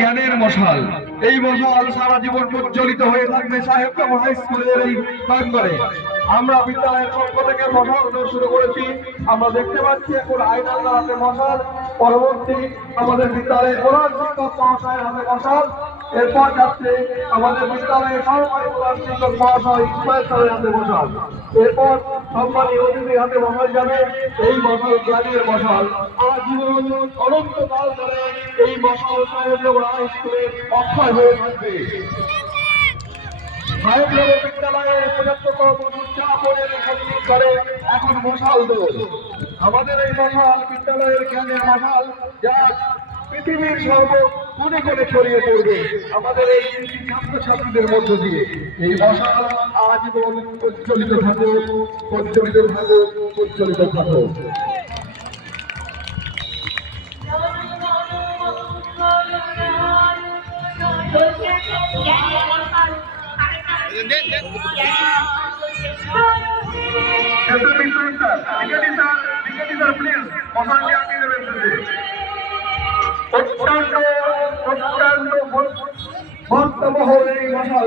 জ্ঞানের মশাল। এই মশাল সারা জীবন প্রজ্বলিত হয়ে থাকবে সাহেব হাই স্কুলের এই প্রাঙ্গণে। আমরা বিদ্যালয়ের পক্ষ থেকে মশাল শুরু করেছি। আমরা দেখতে পাচ্ছি এখন আইনাল মশাল। পরবর্তী আমাদের বিদ্যালয়ের প্রধান শিক্ষক মহাশয়ের হাতে মশাল। এরপর যাচ্ছে আমাদের বিদ্যালয়ের সহকারী প্রধান শিক্ষক মহাশয় ইসমাইল স্যারের হাতে মশাল এরপর সম্মানী অতিথির হাতে মশাল যাবে এই মশাল জ্ঞানের মশাল আজীবন অনন্তকাল ধরে এই মশাল সাহেবনগর হাই স্কুলে অক্ষয় হয়ে থাকবে। সাহেবনগর বিদ্যালয়ের করে এখন মশাল দোল। আমাদের এই মশাল বিদ্যালয়ের জ্ঞানের মশাল যা পৃথিবীর সর্ব কোণে কোণে ছড়িয়ে পড়বে আমাদের এই ছাত্রছাত্রীদের মধ্য দিয়ে। এই মশাল আজীবন প্রজ্বলিত থাকুক প্রজ্বলিত থাকুক প্রজ্বলিত থাকুক Mr. Mr. আপনি নেবেন please.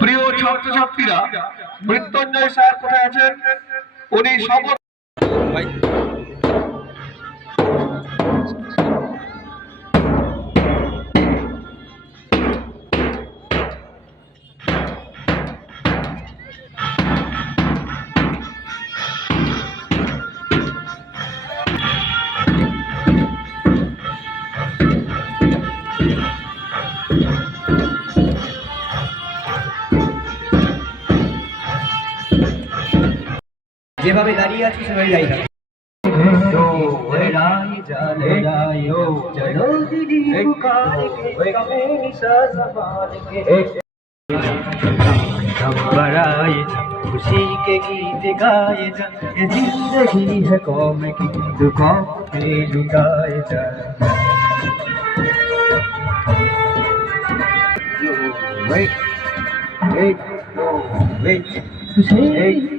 প্রিয় ছাত্রছাত্রীরা মৃত্যুঞ্জয় স্যার কোথায় আছেন? উনি শপথ যেভাবে দাঁড়িয়ে আছি সেভাবে দাঁড়িয়ে থাকো तो वराई जाने जायो चलो दिली पुकार के कमें सा संभाल के हम बड़ाए खुशी के गीत गाए जा ये जिंदगी है कौम की दुखों पे लुटाए जा Wait, wait, wait, wait, wait,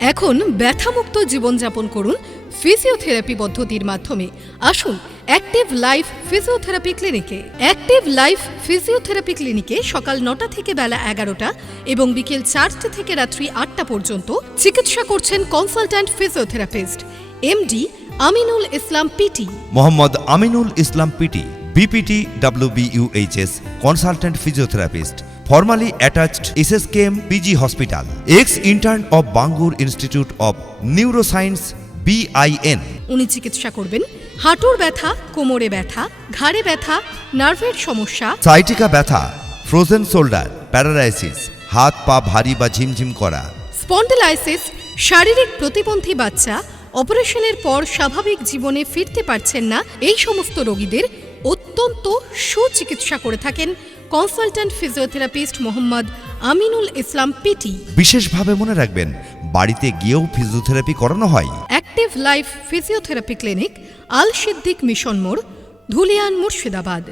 এখন ব্যথামুক্ত জীবনযাপন করুন ফিজিওথেরাপি পদ্ধতির মাধ্যমে। আসুন অ্যাক্টিভ লাইফ ফিজিওথেরাপি ক্লিনিকে অ্যাক্টিভ লাইফ ফিজিওথেরাপি ক্লিনিকে সকাল নটা থেকে বেলা এগারোটা এবং বিকেল চারটে থেকে রাত্রি আটটা পর্যন্ত চিকিৎসা করছেন consultant physiotherapist MD Aminul Islam PT. Mohammad Aminul Islam PT BPT WBUHS consultant physiotherapist formally attached SSKM PG hospital ex intern of Bangur institute of neuroscience BIN উনি চিকিৎসা করবেন হাঁটুর ব্যথা কোমরে ব্যথা ঘাড়ে ব্যথা নার্ভের সমস্যা। সাইটিকা ব্যথা ফ্রোজেন শোল্ডার প্যারালাইসিস হাত পা ভারী বা ঝিমঝিম করা। স্পন্ডিলাইসিস শারীরিক প্রতিবন্ধী বাচ্চা অপারেশনের পর স্বাভাবিক জীবনে ফিরতে পারছেন না এই সমস্ত রোগীদের। অত্যন্ত সুচিকিৎসা করে থাকেন consultant physiotherapist Mohammad Aminul Islam PT. বিশেষভাবে মনে রাখবেন বাড়িতে গিয়েও ফিজিওথেরাপি করানো হয়। Active life physiotherapy clinic Al Siddique mission মোড় ধুলিয়ান মুর্শিদাবাদ।